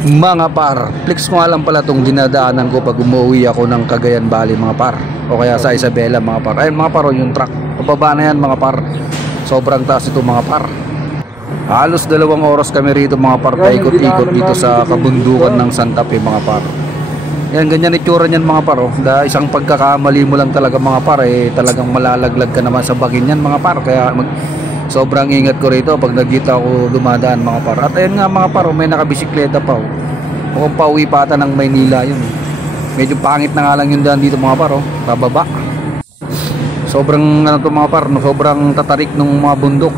Mga par, flex ko nga lang pala itong dinadaanan ko pag umuwi ako ng Cagayan Valley mga par, o kaya sa Isabela mga par. Ayun mga par, yung truck pababa na yan mga par. Sobrang taas ito mga par. Halos 2 oras kami rito mga par, paikot-ikot dito sa kabundukan ng Santa Fe mga par. Yan, ganyan itsura niyan mga par, oh. Dahil isang pagkakamali mo lang talaga mga par, talagang malalaglag ka naman sa bagin yan mga par. Kaya sobrang ingat ko rito pag nagkita ako dumadaan mga par. At ayun nga mga par, may nakabisikleta pa, oh. Mukhang pauwi pa ata ng Maynila yun. Medyo pangit na nga lang yung daan dito mga par, oh. Pababa. Sobrang ano to mga par, no? Sobrang tatarik ng mga bundok.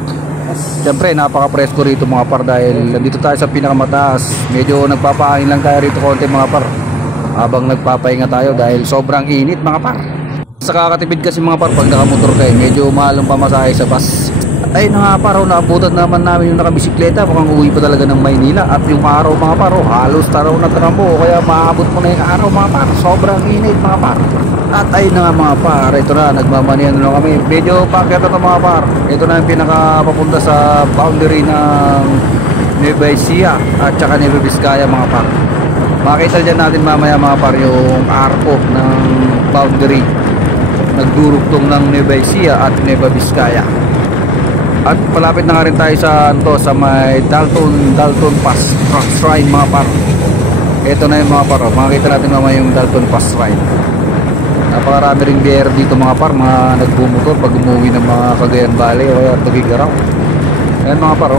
Siyempre napaka-presko rito mga par dahil nandito tayo sa pinakamataas. Medyo nagpapahangin lang tayo rito konti mga par, habang nagpapahinga tayo dahil sobrang init mga par. Sa kakatipid kasi mga par, pag nakamotor kayo medyo mahal ang pamasahe sa bus. Ay nga paro, naabutan naman namin yung nakabisikleta. Mukhang uwi pa talaga ng Maynila. At yung araw mga paro, halos taraw na trambo. Kaya maabot mo na yung araw mga par. Sobrang init mga par. At ayun na nga mga par, ito na, nagmamanihan na kami. Medyo pakyat na mga par. Ito na yung pinakapapunta sa boundary ng Nueva Ecija at saka Nueva Vizcaya mga par. Makita dyan natin mamaya mga par yung arco ng boundary. Nagdurugtong ng Nueva Ecija at Nueva Vizcaya. At palapit na nga rin tayo sa may Dalton Pass Shrine mga par. Ito na yung mga par, makikita natin mamaya yung Dalton Pass Shrine. Napakarami ring biyero dito mga par, mga nagbumotor pag umuwi ng mga Cagayan Valley o kaya Tugigaraw. Ayan mga par,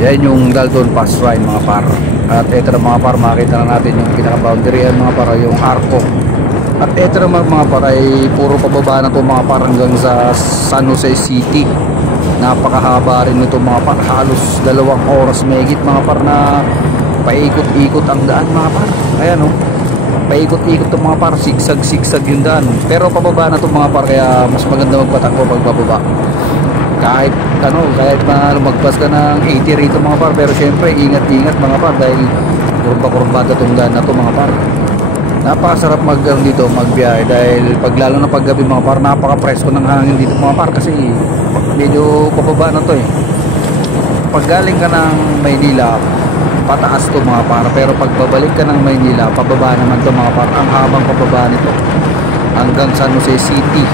yan yung Dalton Pass Shrine mga par. At ito na mga par, makikita na natin yung pinaka-boundary yan mga par, yung arco. At ito naman mga par ay puro pababa na ito mga par hanggang sa San Jose City. Napakahaba rin nito mga par, halos 2 oras mahigit mga par na paikot-ikot ang daan mga par. Ayan o, paikot-ikot itong mga par, sigsag-sigsag yung daan. Pero pababa na itong mga par, kaya mas maganda magpatakbo pag pababa. Kahit na lumagpas ka ng 80 rito mga par, pero syempre ingat-ingat mga par dahil kurba-kurbada itong daan na ito mga par. Napakasarap dito magbiyahe dahil lalo na paggabi mga par, napaka-presko ng hangin dito mga par kasi medyo pababa na to Pag galing ka ng Maynila, pataas to mga par, pero pag babalik ka ng Maynila, pababa naman to mga par. Ang habang pababa nito hanggang San Jose City.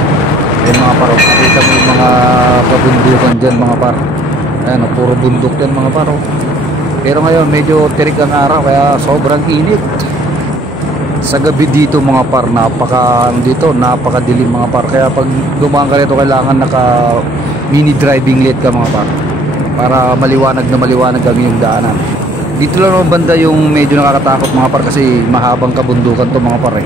Yung mga par, nakita mo yung mga kabundukan dyan mga par. Ayan, puro bundok dyan mga par. Pero ngayon medyo tirik ang araw kaya sobrang init. Sa gabi dito mga par, napakadilim mga par. Kaya pag dumaan ka rito, kailangan naka mini driving light ka mga par, para maliwanag ang yung daanan. Dito lang ang banda yung medyo nakakatakot mga par kasi mahabang kabundukan to mga par